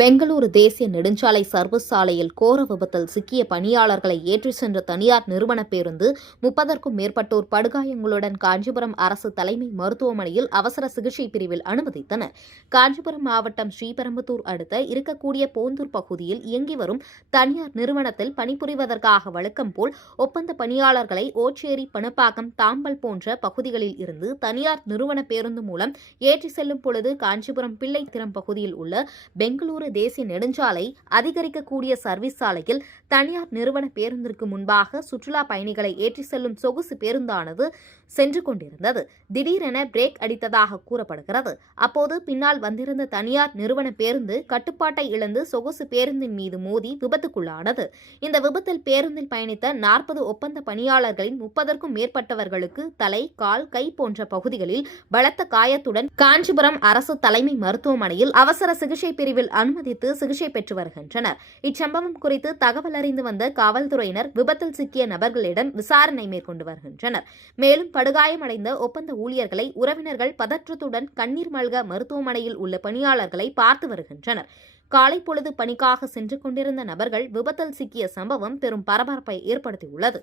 பெங்களூரு தேசிய நெடுஞ்சாலை சர்வீஸ் சாலையில் கோர விபத்தில் சிக்கிய பணியாளர்களை ஏற்றிச் சென்ற தனியார் நிறுவன பேருந்து 30க்கும் மேற்பட்டோர் படுகாயங்களுடன் காஞ்சிபுரம் அரசு தலைமை மருத்துவமனையில் அவசர சிகிச்சை பிரிவில் அனுமதித்தனர். காஞ்சிபுரம் மாவட்டம் ஸ்ரீபெரும்புதூர் அடுத்த இருக்கக்கூடிய போந்தூர் பகுதியில் இயங்கி வரும் தனியார் நிறுவனத்தில் பணிபுரிவதற்காக வழக்கம் போல் ஒப்பந்த பணியாளர்களை ஓச்சேரி, பணப்பாக்கம், தாம்பல் போன்ற பகுதிகளில் இருந்து தனியார் நிறுவன பேருந்து மூலம் ஏற்றி செல்லும் பொழுது காஞ்சிபுரம் பிள்ளைத்திரம் பகுதியில் உள்ள பெங்களூரு தேசிய நெடுஞ்சாலை அதிகரிக்கக்கூடிய சர்வீஸ் சாலையில் தனியார் நிறுவன பேருந்திற்கு முன்பாக சுற்றுலா பயணிகளை ஏற்றி செல்லும் சொகுசு பேருந்தானது சென்று கொண்டிருந்தது. திடீரென பிரேக் அடித்ததாக கூறப்படுகிறது. அப்போது பின்னால் வந்திருந்த தனியார் நிறுவன பேருந்து கட்டுப்பாட்டை இழந்து சொகுசு பேருந்தின் மீது மோதி விபத்துக்குள்ளானது. இந்த விபத்தில் பேருந்தில் பயணித்த 40 ஒப்பந்த பணியாளர்களின் 30க்கும் மேற்பட்டவர்களுக்கு தலை, கால், கை போன்ற பகுதிகளில் பலத்த காயத்துடன் காஞ்சிபுரம் அரசு தலைமை மருத்துவமனையில் அவசர சிகிச்சை பிரிவில் அனுமதித்து சிகிச்சை பெற்று வருகின்றனர். இச்சம்பவம் குறித்து தகவல் அறிந்து வந்த காவல்துறையினர் விபத்தில் சிக்கிய நபர்களிடம் விசாரணை மேற்கொண்டு வருகின்றனர். மேலும் படுகாயமடைந்த ஒப்பந்த ஊழியர்களை உறவினர்கள் பதற்றத்துடன் கண்ணீர் மல்க மருத்துவமனையில் உள்ள பணியாளர்களை பார்த்து வருகின்றனர். காலை பொழுது பணிக்காக சென்று கொண்டிருந்த நபர்கள் விபத்தில் சிக்கிய சம்பவம் பெரும் பரபரப்பை ஏற்படுத்தியுள்ளது.